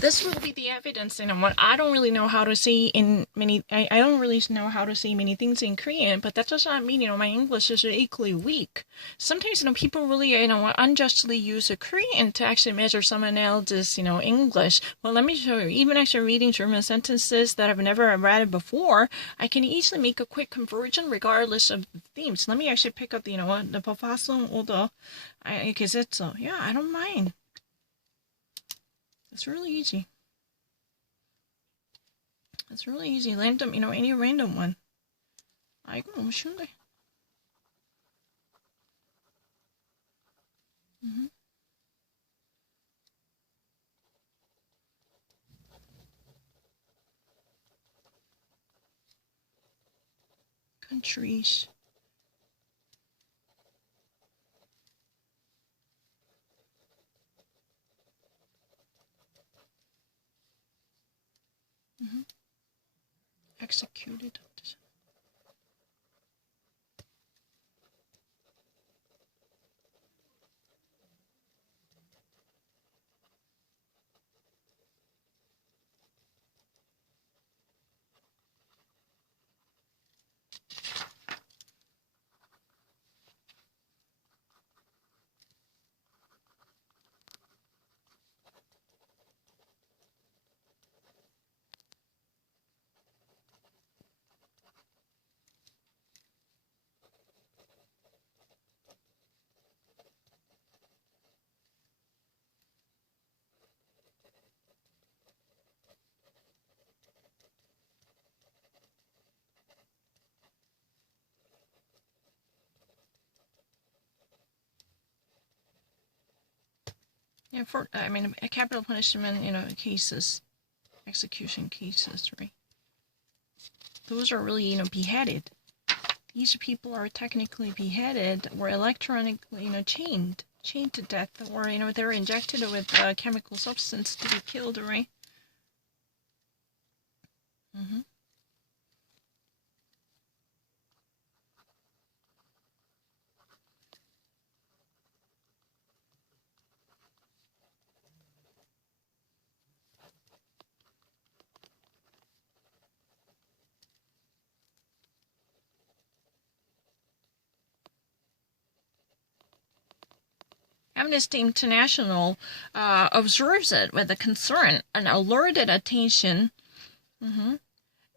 This will be the evidence, what I don't really know how to say in many. I don't really know how to say many things in Korean, but that does not mean my English is equally weak. Sometimes people really unjustly use a Korean to actually measure someone else's English. Well, let me show you. Even actually reading German sentences that I've never read before, I can easily make a quick conversion regardless of the themes. Let me actually pick up the the Verfassung oder Gesetze. Yeah, I don't mind. It's really easy. It's really easy. Random, any random one. 아, 이거 너무 쉬운데. Mm-hmm. Countries. Mm-hmm. Executed. Yeah, for capital punishment, cases, execution cases, right? Those are really, beheaded. These people are technically beheaded or electronically, chained to death, or they're injected with a chemical substance to be killed, right? Mm-hmm. Amnesty International observes it with a concern and alerted attention. Mm-hmm.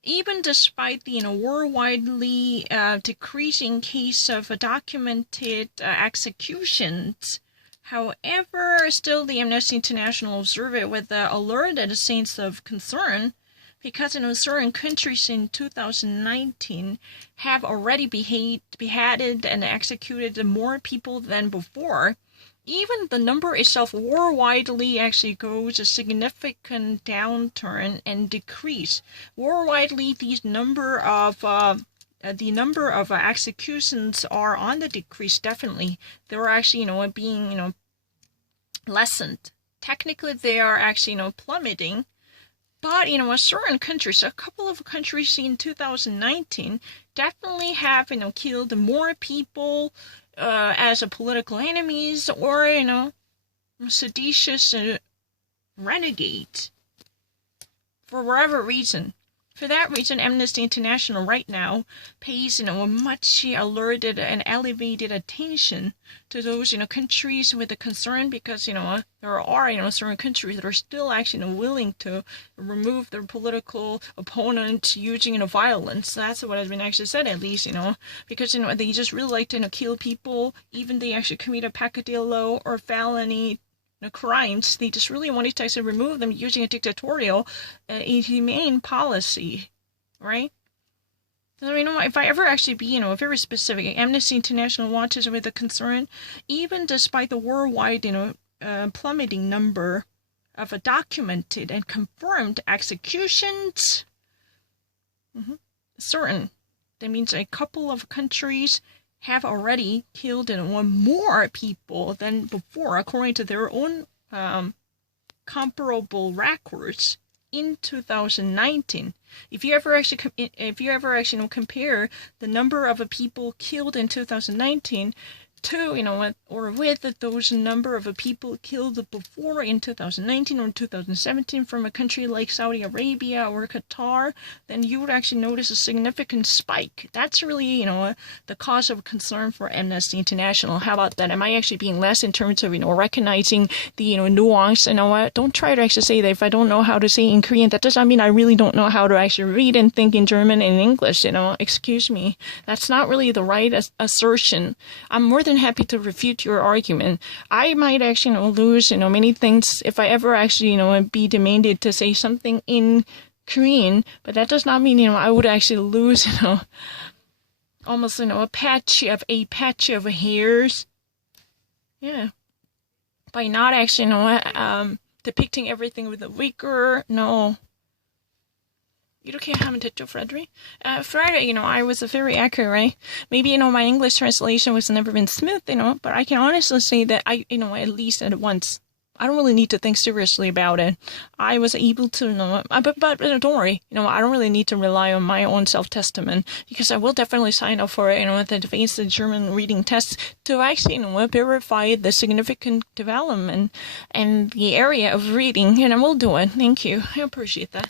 Even despite the worldwidely decreasing case of documented executions, however, still the Amnesty International observe it with the alerted sense of concern, because certain countries in 2019 have already beheaded and executed more people than before. Even the number itself worldwidely actually goes a significant downturn and decrease. Worldwidely, the number of executions are on the decrease. Definitely, they are actually being lessened. Technically, they are actually plummeting. But certain countries, a couple of countries in 2019, definitely have killed more people as a political enemies or seditious renegades for whatever reason. For that reason, Amnesty International right now pays a much alerted and elevated attention to those countries with a concern, because there are certain countries that are still actually willing to remove their political opponent using violence. That's what has been actually said, at least because they just really like to kill people, even they actually commit a peccadillo or felony crimes. They just really wanted to actually remove them using a dictatorial, inhumane policy, right? So, if I ever actually be, very specific, Amnesty International watches with a concern, even despite the worldwide, plummeting number of documented and confirmed executions, certain, that means a couple of countries have already killed more people than before, according to their own comparable records in 2019. If you ever actually compare the number of people killed in 2019 to or with those number of people killed before in 2019 or 2017 from a country like Saudi Arabia or Qatar, then you would actually notice a significant spike. That's really, the cause of concern for Amnesty International. How about that? Am I actually being less in terms of, recognizing the, nuance? Don't try to actually say that if I don't know how to say in Korean, that does not mean I really don't know how to actually read and think in German and English, excuse me. That's not really the right assertion. I'm more than happy to refute your argument. I might actually, lose, many things if I ever actually, be demanded to say something in Korean, but that does not mean, I would actually lose, almost, a patch of hairs. Yeah. By not actually, depicting everything with a Uyghur. No. 이렇게 하면 됐죠, Frederick? Friday, I was very accurate, right? Maybe, my English translation was never been smooth, but I can honestly say that I, at least at once, I don't really need to think seriously about it. I was able to, but don't worry, I don't really need to rely on my own self-testament, because I will definitely sign up for, the advanced German reading test to actually, verify the significant development and the area of reading, and I will do it. Thank you. I appreciate that.